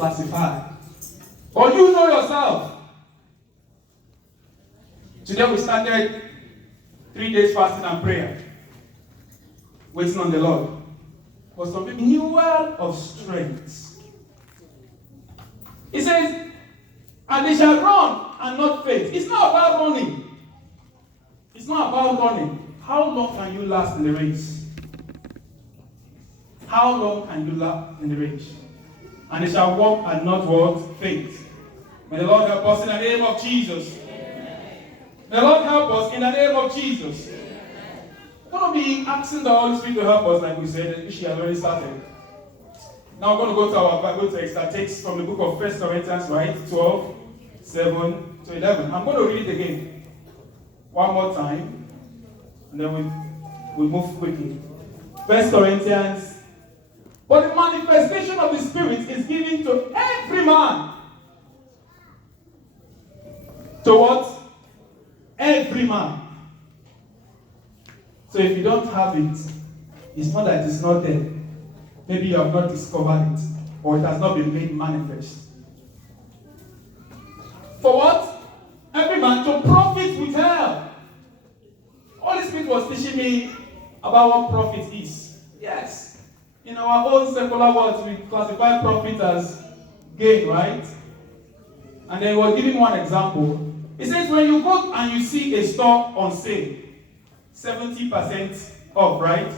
classify. But you know yourself. Today we started 3 days fasting and prayer, waiting on the Lord. For some people, renewal of strength. He says, and they shall run and not faint. It's not about running. It's not about running. How long can you last in the race? How long can you last in the race? And they shall walk and not what? Faint. May the Lord help us in the name of Jesus. May the Lord help us in the name of Jesus. We're going to be asking the Holy Spirit to help us, like we said, which she has already started. Now we're going to go to our Bible text that takes from the book of 1 Corinthians, right? 12, 7 to 11. I'm going to read it again. One more time. And then we move quickly. 1 Corinthians. But the manifestation of the Spirit is given to every man. To what? Every man. So if you don't have it, it's not that it's not there. Maybe you have not discovered it, or it has not been made manifest. For what? Every man to profit with help. Holy Spirit was teaching me about what profit is. Yes. In our own secular words, we classify profit as gain, right? And then he was giving one example. He says, when you go and you see a store on sale, 70% off, right?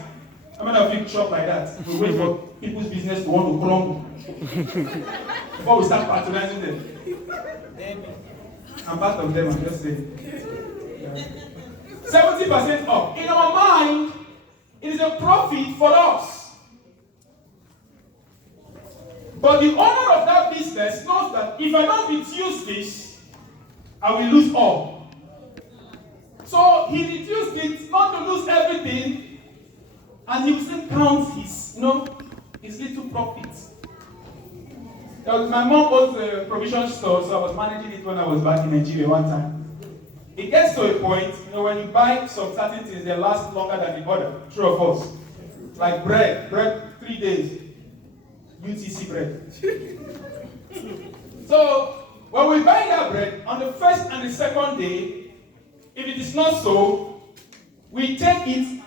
How many of you shop like that? We wait for people's business to want to crumble before we start patronizing them. I'm part of them, I'm just saying. 70% off. In our mind, it is a profit for us. But the owner of that business knows that if I don't reduce this, I will lose all. So he reduced it not to lose everything, and he will still count his little profits. My mom owns a provision store, so I was managing it when I was back in Nigeria one time. It gets to a point, when you buy some certain things, they last longer than the other. True or false? Like bread 3 days. UTC bread. So, when we buy that bread, on the first and the second day, if it is not so, we take it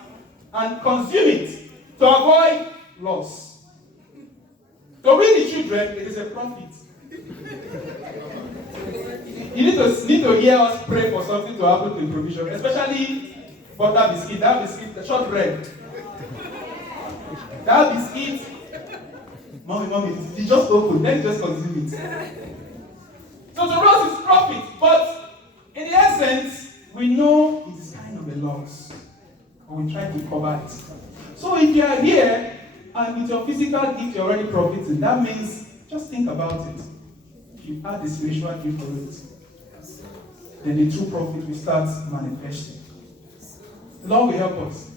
and consume it to avoid loss. So we the children, it is a profit. You need to hear us pray for something to happen to the provision, especially butter biscuit, that biscuit, the short bread. That biscuit, mommy, it's just open, let's just consume it. So to us it's profit, but in the essence, we know it's kind of a loss. And we try to cover it. So if you are here and with your physical gift you're already profiting, that means just think about it. If you add the spiritual gift to it, then the true profit will start manifesting. The Lord will help us.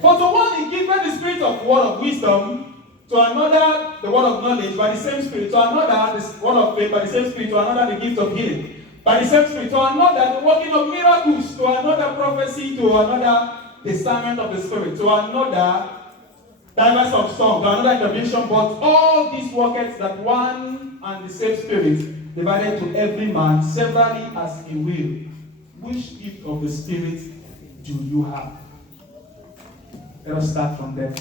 For to one he given the spirit of word of wisdom, to another the word of knowledge by the same spirit, to another the word of faith by the same spirit, to another the gift of healing by the same spirit, to another the working of miracles, to another prophecy, to another discernment of the spirit, to another diverse of song, to another intervention. But all these workers that one and the same spirit divided to every man severally as he will. Which gift of the spirit do you have? Let us start from there.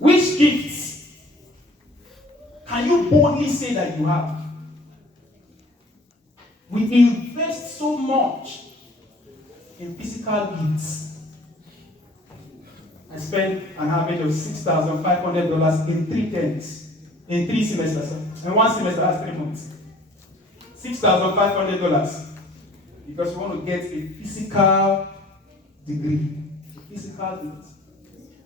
Which gifts can you boldly say that you have? We invest so much in physical gifts. I spent an average of $6,500 in 3 terms, in 3 semesters. And 1 semester has 3 months. $6,500 because we want to get a physical degree, a physical gift.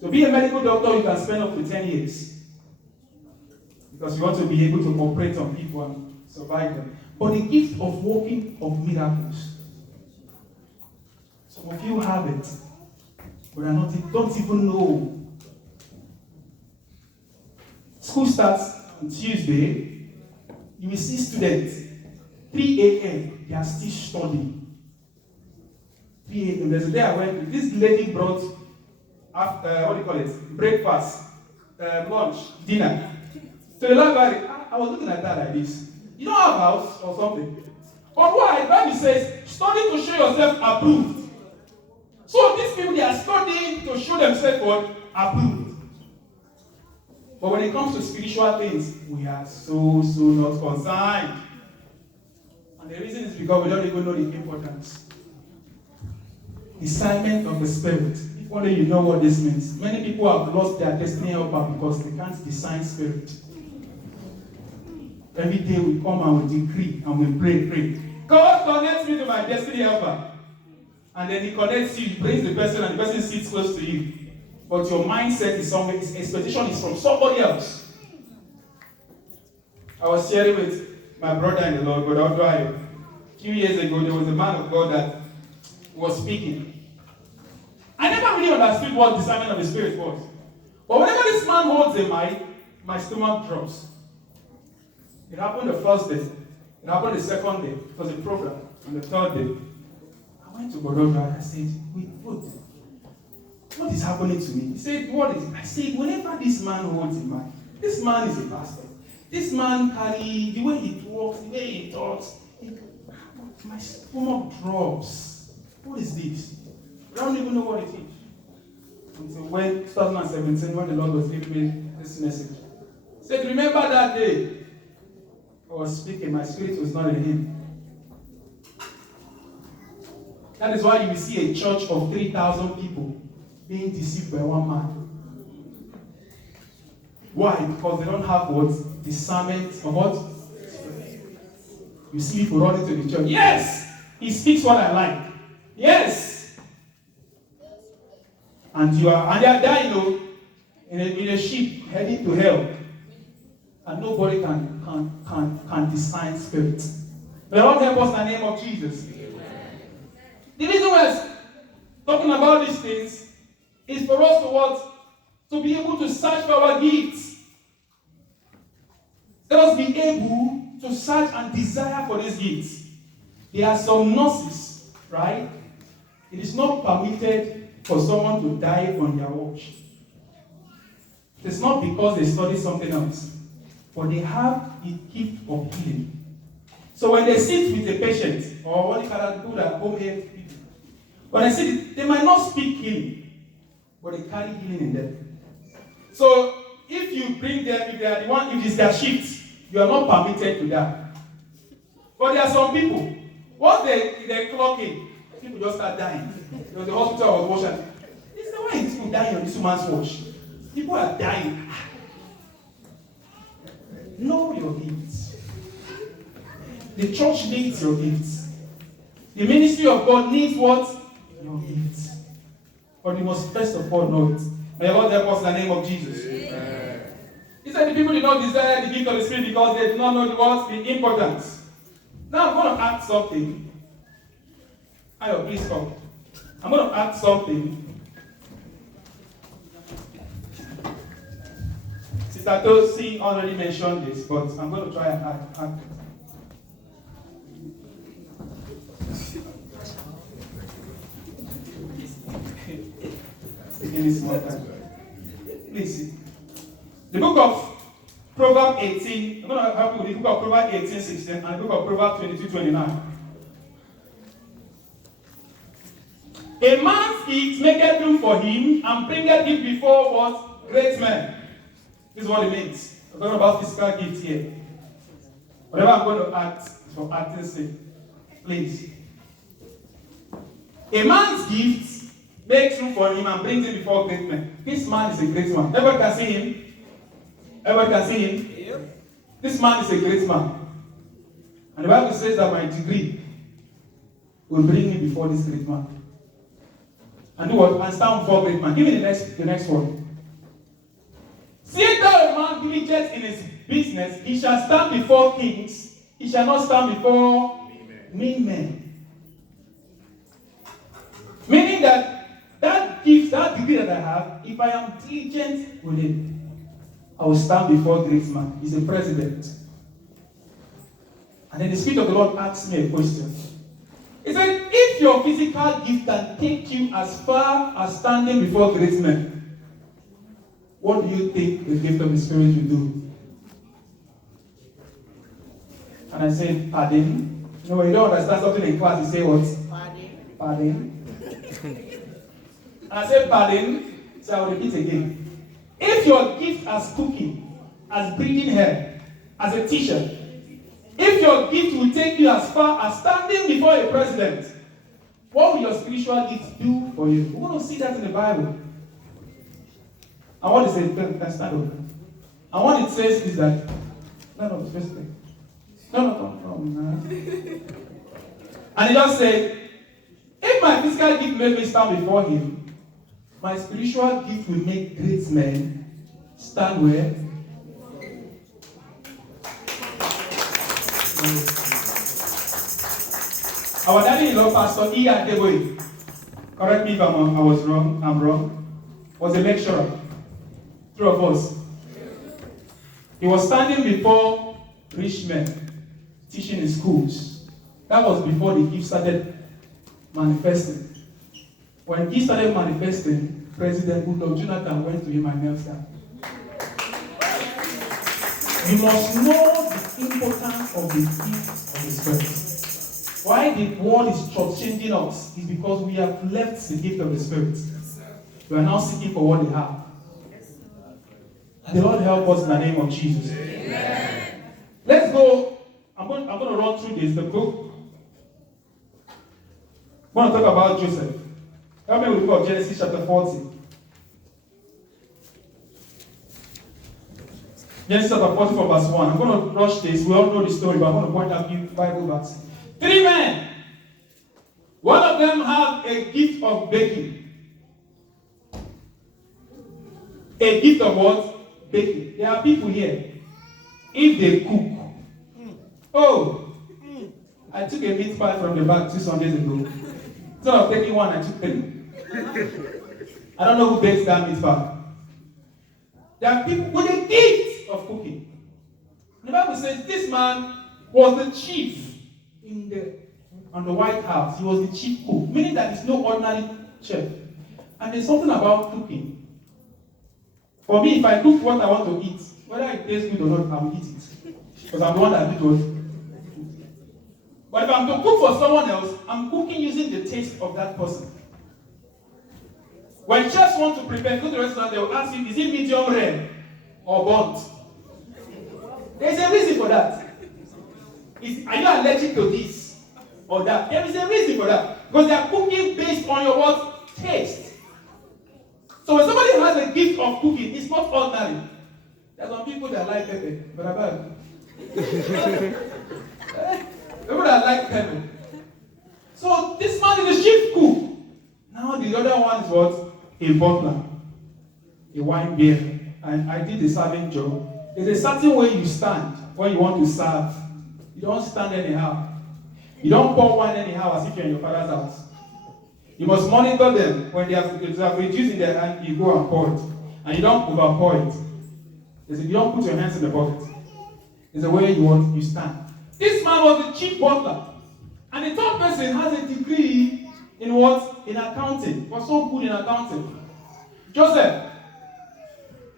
To be a medical doctor, you can spend up to 10 years because you want to be able to operate on people and survive them. But the gift of working of miracles, some of you have it, but don't even know. School starts on Tuesday. You will see students, 3 a.m., they are still studying. 3 a.m. There's a day I went, this lady brought, breakfast, lunch, dinner. So the library, I was looking at that like this. You don't have a house or something. But why? The Bible says, study to show yourself approved. So these people, they are studying to show themselves what? Approved. But when it comes to spiritual things, we are so not concerned. And the reason is because we don't even know the importance. Discernment of the Spirit. If only you know what this means. Many people have lost their destiny helper because they can't discern spirit. Every day we come and we decree and we pray. God connects me to my destiny helper. And then he connects you, he brings the person, and the person sits close to you. But your mindset is somewhere, his expectation is from somebody else. I was sharing with my brother in the Lord, Brother Odwai. A few years ago, there was a man of God that was speaking. I never really understood what discernment of the Spirit was. But whenever this man holds a mic, my stomach drops. It happened the first day. It happened the second day. It was a program. And the third day, I went to Brother Odwai and I said, wait, what is happening to me? He said, what is it? I said, whenever this man holds a mic, this man is a pastor. This man carry, the way he talks, the way he talks, my stomach drops. What is this? I don't even know what it is. Until when 2017, when the Lord was giving me this message. He said, remember that day I was speaking, my spirit was not in him. That is why you will see a church of 3,000 people being deceived by one man. Why? Because they don't have what? Discernment of what? You see people running to the church. Yes! He speaks what I like. Yes! And they are dying, in a ship heading to hell. And nobody can discern spirit. The Lord help us in the name of Jesus. The reason we're talking about these things is for us to what? To be able to search for our gifts. Let us be able to search and desire for these gifts. There are some nurses, right? It is not permitted for someone to die on their watch. It's not because they study something else, but they have the gift of healing. So when they sit with a patient, or what you call it, people that home health people, when they sit, they might not speak healing, but they carry healing in them. So if you bring them, if they are the one, if it's their shift, you are not permitted to die. But there are some people, once they clock in, people just start dying. There was a hospital I was watching. They said, why is people dying on this woman's watch? People are dying. Know your gifts. The church needs your gifts. The ministry of God needs what? Your gifts. But you must first of all know it. May God help us in the name of Jesus. Amen. He said the people did not desire the gift of the Spirit because they did not know the importance. Now I'm going to add something. Ayo, please come. I'm going to add something. Sister Tosi already mentioned this, but I'm going to try and add. Give me some more time. Please. The book of Proverbs 18, I'm going to help you with the book of Proverbs 18:16 and the book of Proverbs 22:29. A man's gift maketh room for him and bringeth him before what? Great men. This is what it means. I'm talking about physical gifts here. Whatever I'm going to act is for acting's sake. Please. A man's gift makes room for him and brings him before great men. This man is a great man. Everybody can see him? Everybody can see him? Yep. This man is a great man. And the Bible says that my degree will bring me before this great man. And do what? And stand before great man. Give me the next one. See thou a man diligent in his business, he shall stand before kings, he shall not stand before mean men. Meaning that gift, that degree that I have, if I am diligent with it, I will stand before great man. He's a president. And then the Spirit of the Lord asked me a question. He said, if your physical gift can take you as far as standing before great men, what do you think the gift of the Spirit will do? And I say, pardon? You know, when you don't understand something in class, you say what? Pardon. Pardon. And I say, pardon. So I will repeat again. If your gift as cooking, as braiding hair, as a teacher, if your gift will take you as far as standing before a president, what will your spiritual gift do for you? We want to see that in the Bible. And what is it? Let's stand up. And what it says is that, no, first thing. No. And he just said, if my physical gift made me stand before him, my spiritual gift will make great men stand where? Our daddy-in-law, Pastor E. Adeboye, correct me if I was wrong, I'm wrong, was a lecturer. Three of us. He was standing before rich men, teaching in schools. That was before the gift started manifesting. When he started manifesting, President Goodluck Jonathan went to him and knelt down. You must know the importance of the gift of the Spirit. Why the world is changing us is because we have left the gift of the Spirit. We are now seeking for what they have. The Lord help us in the name of Jesus. Amen. Let's go. I'm going to run through this. The book. I want to talk about Joseph. Help me with the book of Genesis chapter 40. Genesis chapter 40 from verse 1. I'm going to rush this. We all know the story, but I want to point out a few Bible verses. 3 men. One of them have a gift of baking. A gift of what? Baking. There are people here. If they cook. I took a meat pie from the back 2 Sundays ago. Instead of taking one, I took 3. I don't know who bakes that meat pie. There are people with a gift of cooking. The Bible says this man was the chief on the White House. He was the chief cook, meaning that he's no ordinary chef. And there's something about cooking. For me, if I cook what I want to eat, whether it tastes good or not, I will eat it. Because I'm the one that did it. But if I'm to cook for someone else, I'm cooking using the taste of that person. When chefs want to prepare food to the restaurant, they will ask you, is it medium rare or burnt? There's a reason for that. Are you allergic to this or that? There is a reason for that. Because they are cooking based on your what? Taste. So when somebody has a gift of cooking, it's not ordinary. There are some people that like pepper, but about people that like pepper. So this man is a chief cook. Now the other one is what? A butler, a wine bearer. And I did the serving job. There's a certain way you stand when you want to serve. You don't stand anyhow. You don't pour wine anyhow as if you're in your father's house. You must monitor them. When they have reduced in their hand, you go and pour it. And you don't overpour it. You don't put your hands in the bucket. It's the way you stand. This man was the chief butler. And the third person has a degree in what? In accounting. He was so good in accounting. Joseph.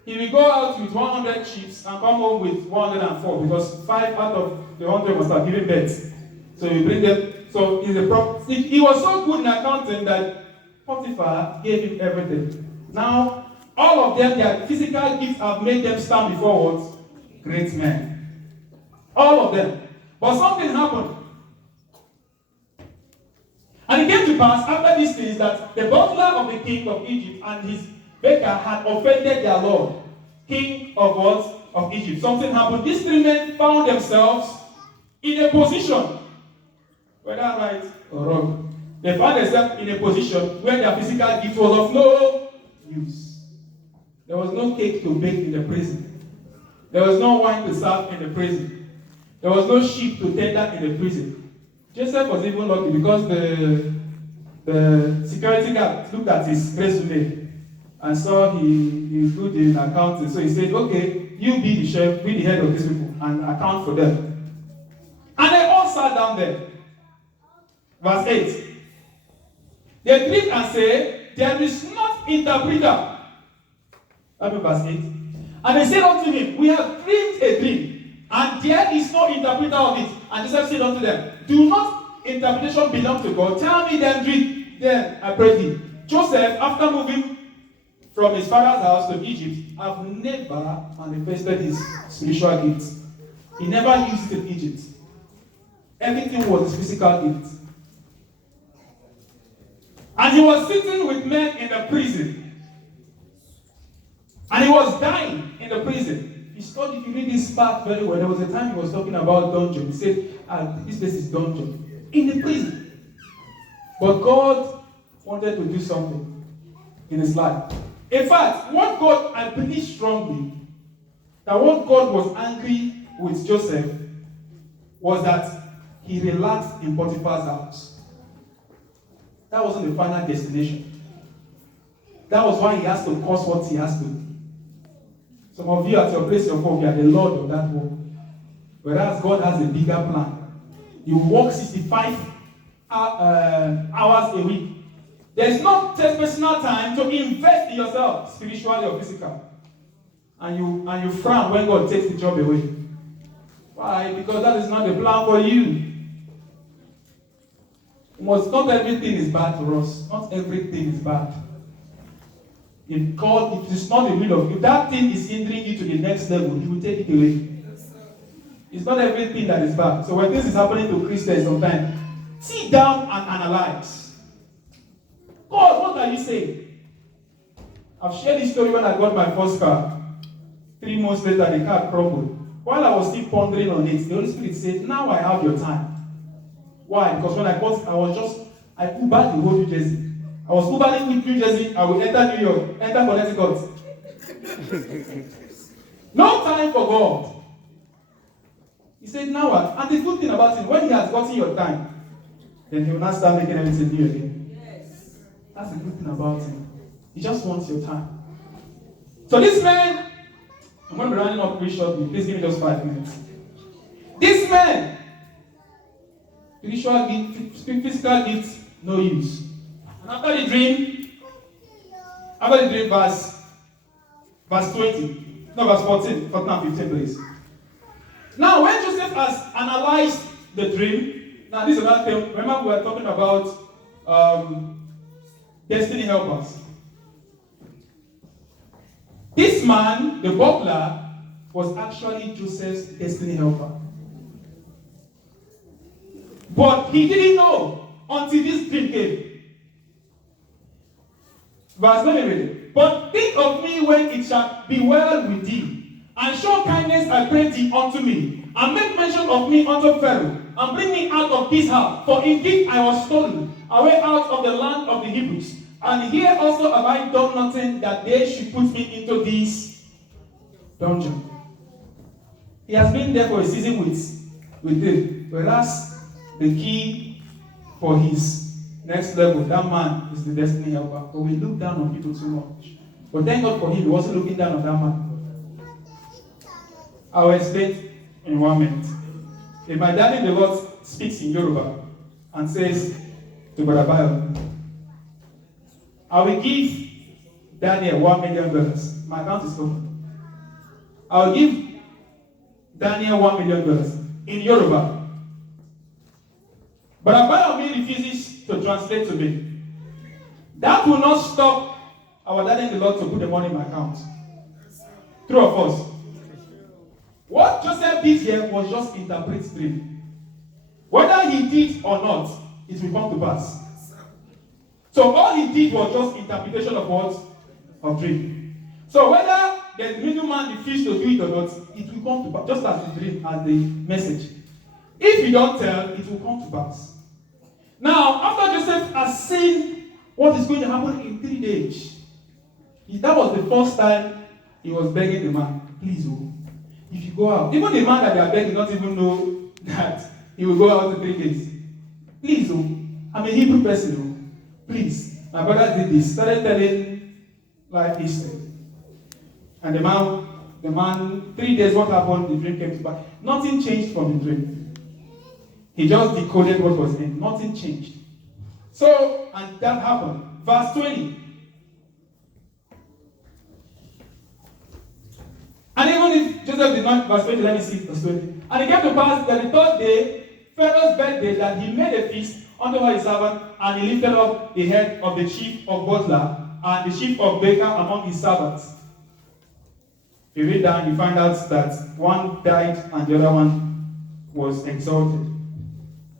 He will go out with 100 chiefs and come home with 104 because 5 out of the 100 must have given birth. So you bring them. So he was so good in accounting that Potiphar gave him everything. Now, all of them, their physical gifts have made them stand before what? Great men. All of them. But something happened. And it came to pass after these things that the butler of the king of Egypt and his baker had offended their lord, king of what? Of Egypt. Something happened. These 3 men found themselves in a position, whether right or wrong, they found themselves in a position where their physical gift was of no use. There was no cake to bake in the prison. There was no wine to serve in the prison. There was no sheep to tender in the prison. Joseph was even lucky because the security guard looked at his resume and saw he's good in accounting. So he said, okay, you be the chef, be the head of these people, and account for them. And they all sat down there. Verse 8. They dream and say, there is not interpreter. That means verse 8. And they said unto him, we have dreamed a dream, And there is no interpreter of it. And Joseph said unto them, do not interpretation belong to God? Tell me then, dream. Then I pray thee. Joseph, after moving from his father's house to Egypt, have never manifested his spiritual gifts. He never used it in Egypt. Everything was his physical gift. And he was sitting with men in the prison. And he was dying in the prison. He studied, if you read this part very well, there was a time he was talking about dungeon. He said, this place is dungeon. In the prison. But God wanted to do something in his life. In fact, what God, I believe strongly, that what God was angry with Joseph was that he relaxed in Potiphar's house. That wasn't the final destination. That was why he has to cause what he has to do. Some of you at your place of work, you are the Lord of that work. Whereas God has a bigger plan. You work 65 hours a week. There is no personal time to invest in yourself, spiritually or physical. And you frown when God takes the job away. Why? Because that is not the plan for you. Not everything is bad for us. Not everything is bad. If it's not the will of you, if that thing is hindering you to the next level, He will take it away. It's not everything that is bad. So when this is happening to Christians sometimes, sit down and analyze. God, what are you saying? I've shared this story when I got my first car. 3 months later, the car crumbled. While I was still pondering on it, the Holy Spirit said, now I have your time. Why? Because when I got, I Ubered the whole New Jersey. I was Ubering with New Jersey, I will enter New York, enter Connecticut. No time for God. He said, now what? And the good thing about him, when he has gotten your time, then he will not start making everything new again. Yes. That's the good thing about him. He just wants your time. So this man, I'm going to be running up pretty shortly. Please give me just 5 minutes. This man, spiritual gift, physical gifts, no use. And after the dream, verse 20, no, verse 14, 15, please. Now, when Joseph has analyzed the dream, now this is another thing. Remember, we were talking about destiny helpers. This man, the butler, was actually Joseph's destiny helper. But he didn't know until this dream came. Verse, let me read it. But think of me when it shall be well with thee, and show kindness, I pray thee, unto me, and make mention of me unto Pharaoh, and bring me out of this house. For indeed I was stolen away out of the land of the Hebrews. And here also have I done nothing that they should put me into this dungeon. He has been there for a season with them. Whereas the key for his next level, that man is the destiny helper. But we look down on people too much. But thank God for him, he wasn't looking down on that man. I will explain in 1 minute. If my daddy the Lord speaks in Yoruba and says to Brother Bayo, I will give Daniel $1 million. My account is open. I will give Daniel $1 million in Yoruba. But Abayomi refuses to translate to me. That will not stop our daddy the Lord to put the money in my account. True or false? What Joseph did here was just interpret dream. Whether he did or not, it will come to pass. So all he did was just interpretation of what? Of dream. So whether the middleman refused to do it or not, it will come to pass, just as the dream, as the message. If you don't tell, it will come to pass. Now, after Joseph has seen what is going to happen in 3 days, that was the first time he was begging the man, please, oh, if you go out, even the man that they are begging not even know that he will go out in 3 days. Please, oh, I'm a Hebrew person, oh. Please, my brother did this, started telling life history. And the man, 3 days, what happened? The dream came to pass. Nothing changed from the dream. He just decoded what was in. Nothing changed. So, and that happened. Verse 20. And even if Joseph did not, verse 20, let me see, verse 20. And it came to pass that the third day, Pharaoh's birthday, that he made a feast unto his servant, and he lifted up the head of the chief of butler and the chief of baker among his servants. If you read down, you find out that one died and the other one was exalted.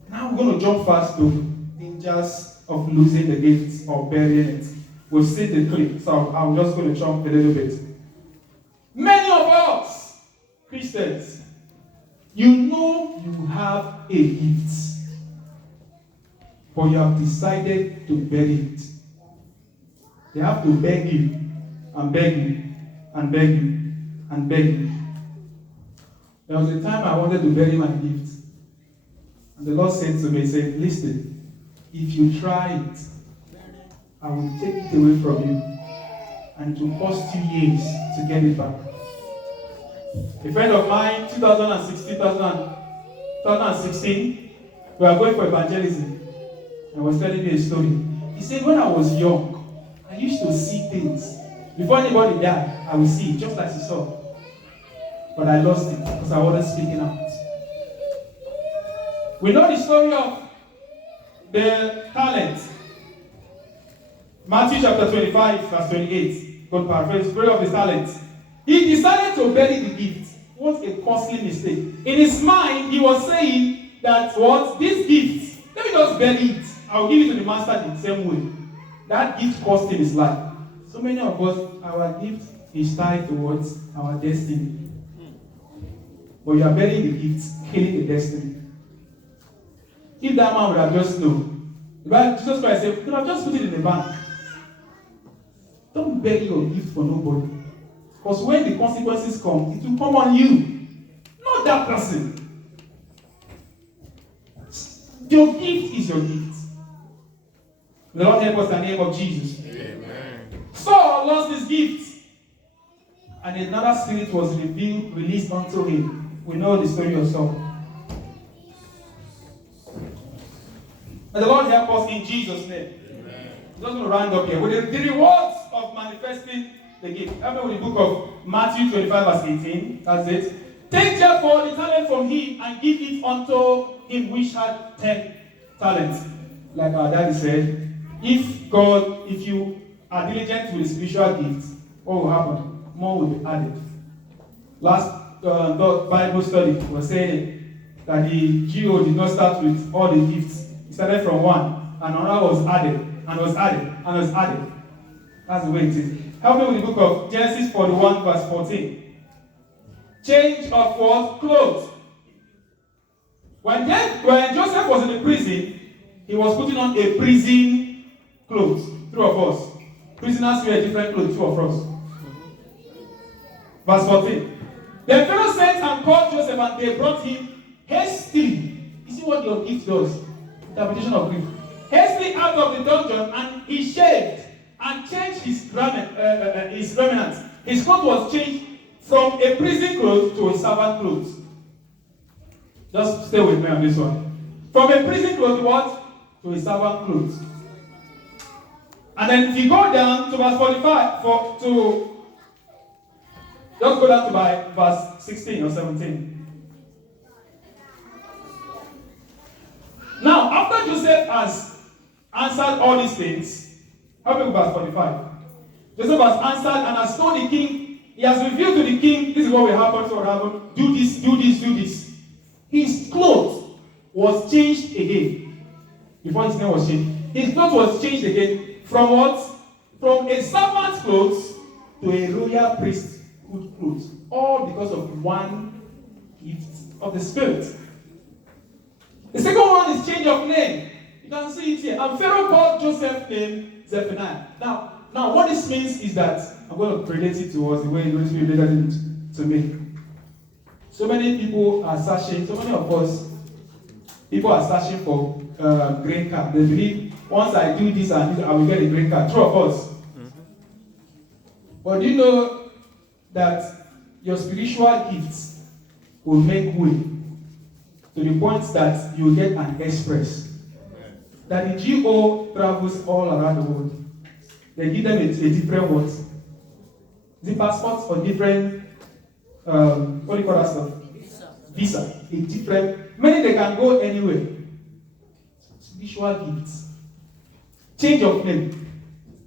Now we're going to jump fast to dangers of losing the gift or burying it. We'll see the clip, so I'm just going to jump a little bit. Many of us, Christians, you know you have a gift, but you have decided to bury it. They have to beg you and beg you and beg you and beg you. There was a time I wanted to bury my gift, and the Lord said to me, he said, listen, if you try it, I will take it away from you, and it will cost you years to get it back. A friend of mine, 2016, we were going for evangelism, and was telling me a story. He said, when I was young, I used to see things. Before anybody died, I would see it, just like he saw. But I lost it because I wasn't speaking out. We know the story of the talent. Matthew chapter 25, verse 28. God paraphrase, the story of the talent. He decided to bury the gift. What a costly mistake. In his mind, he was saying that what? This gift, let me just bury it. I'll give it to the master in the same way. That gift cost him his life. So many of us, our gift is tied towards our destiny. But you are burying the gift, killing the destiny. If that man would have just known, Jesus Christ said, you could have just put it in the bank. Don't bury your gift for nobody. Because when the consequences come, it will come on you, not that person. Your gift is your gift. The Lord help us in the name of Jesus. Amen. Saul lost his gift, and another spirit was released unto him. We know the story of Saul. May the Lord help us in Jesus' name. Amen. I'm just going to round up here with the rewards of manifesting the gift. Help me with the book of Matthew 25, verse 18. That's it. Take therefore the talent from him and give it unto him which had 10 talents. Like our daddy said, if you are diligent with the spiritual gifts, what will happen? More will be added. Last Bible study was saying that the GO did not start with all the gifts. It started from one, and another was added, and was added, and was added. That's the way it is. Help me with the book of Genesis 41, verse 14. Change of what? Clothes. When Joseph was in the prison, he was putting on a prison clothes. Two of us. Prisoners wear different clothes, two of us. Verse 14. The Pharaoh sent and called Joseph, and they brought him hastily. You see what your gift does? Interpretation of grief. Hastily out of the dungeon, and he shaved and changed his remnants. His clothes was changed from a prison clothes to a servant clothes. Just stay with me on this one. From a prison clothes to what? To a servant clothes. And then if you go down to verse 45, just go down to verse 16 or 17. Now, after Joseph has answered all these things, help me with verse 45. Joseph has answered and has told the king, he has revealed to the king, this is what will happen, this is what will happen, do this, do this, do this. His clothes was changed again. Before his name was changed. His clothes was changed again from what? From a servant's clothes to a royal priesthood clothes. All because of one gift of the Spirit. The second one is change of name. You can see it here. And Pharaoh called Joseph's name Zephaniah. Now what this means is that, I'm going to relate it to us the way the Holy Spirit related it to me. So many people are searching, so many of us, people are searching for green card. They believe, once I do this and this, I will get a green card. True of us. Mm-hmm. But do you know that your spiritual gifts will make way to the point that you will get an express? That the GO travels all around the world. They give them a different what? The passports for different what do you call that stuff? Visa. A different, many they can go anywhere. Spiritual gifts. Change of name.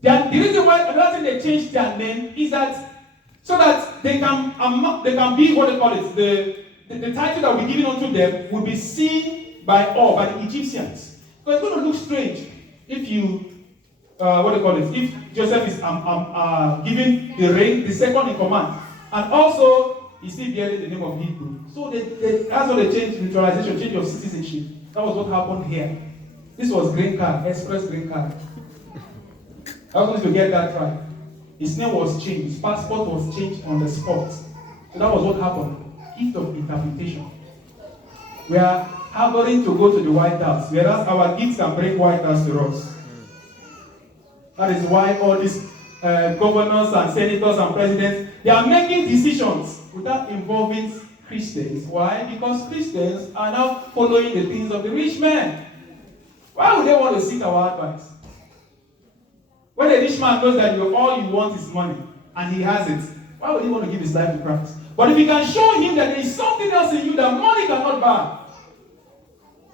The reason why another thing they change their name is that so that they can be what they call it, the title that will be given unto them will be seen by all, by the Egyptians. So it's going to look strange if you what do you call it? If Joseph is given the reign, the second in command, and also he's still bearing the name of Hebrew. So that's what they changed, neutralization, change of citizenship. That was what happened here. This was green card, express green card. I was going to get that right. His name was changed, his passport was changed on the spot. So that was what happened. Gift of interpretation. We are harboring to go to the White House, whereas our gifts can bring White House to us. That is why all these governors and senators and presidents, they are making decisions without involving Christians. Why? Because Christians are now following the things of the rich man. Why would they want to seek our advice? When a rich man knows that all you want is money, and he has it, why would he want to give his life to Christ? But if you can show him that there is something else in you that money cannot buy,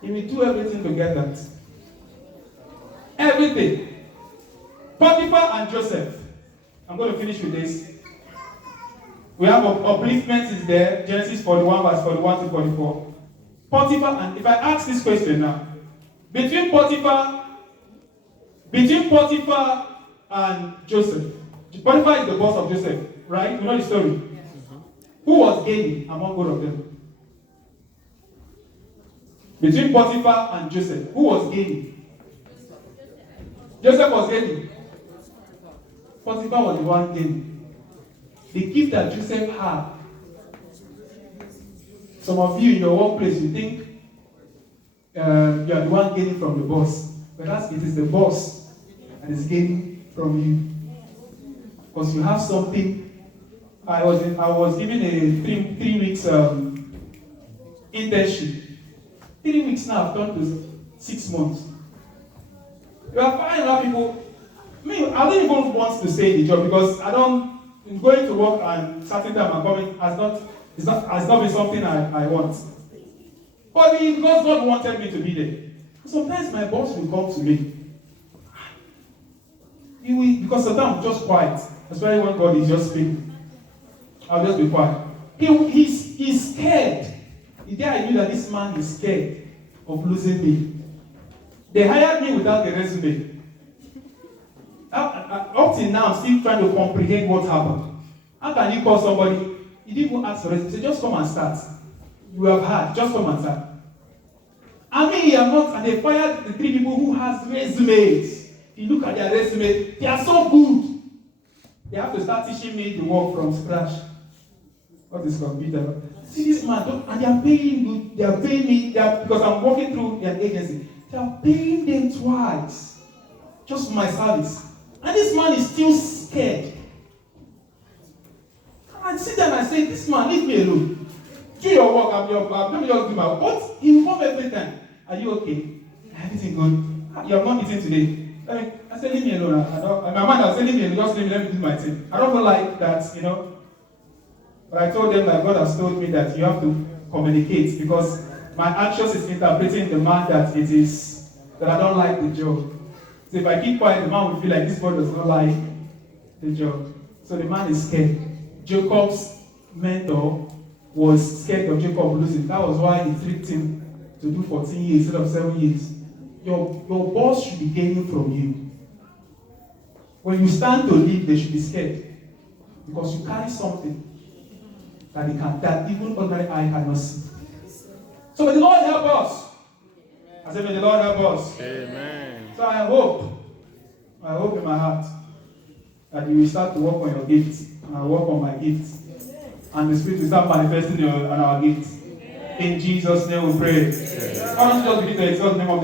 he will do everything to get that. Everything. Potiphar and Joseph. I'm going to finish with this. We have upliftment is there, Genesis 41, verse 41 to 44. Potiphar, and if I ask this question now, between Potiphar and Joseph, Potiphar is the boss of Joseph, right? You know the story. Mm-hmm. Who was gaining among both of them? Between Potiphar and Joseph, who was gaining? Joseph was gaining. Potiphar was the one gaining. The gift that Joseph had. Some of you in your workplace, you think you are the one gaining from the boss. Whereas it is the boss that is gaining from you. Because you have something. I was given a three weeks internship. 3 weeks now, I've done to 6 months. You are finding a lot of people. I don't even want to stay in the job because going to work and certain time I'm coming has not been something I want. But because God wanted me to be there. Sometimes my boss will come to me. Because sometimes I'm just quiet, especially when God is just speaking. I'll just be quiet. He's scared. The day I knew that this man is scared of losing me. They hired me without the resume. Up till now, I'm still trying to comprehend what happened. How can you call somebody? You didn't even ask for resume. Say, just come and start. You have had, just come and start. I mean, you are not, and they fired the 3 people who has resumes. You look at their resume, they are so good. They have to start teaching me the work from scratch. What is computer? See this man, and they are paying good. They are paying me because I'm working through an agency. They are paying them twice just for my service. And this man is still scared. And I sit there and I say, this man, leave me alone. Do your work, let me just do my work. But he will come every time. Are you okay? Everything good? You have not eaten today. I said, leave me alone. My mind was saying, leave me alone, just leave me, let me do my thing. I don't like that, But I told them that God has told me that you have to communicate because my actions is interpreting the man that I don't like the job. So if I keep quiet, the man will feel like this boy does not like the job. So the man is scared. Jacob's mentor was scared of Jacob losing. That was why he tricked him to do 14 years instead of 7 years. Your boss should be gaining from you. When you stand to lead, they should be scared. Because you carry something that even ordinary eye cannot see. So may the Lord help us. I said, may the Lord help us. Amen. So I hope in my heart that you will start to work on your gifts, and I work on my gifts, and the Spirit will start manifesting on our gifts. In Jesus' name we pray. Why don't you just begin to exalt the name of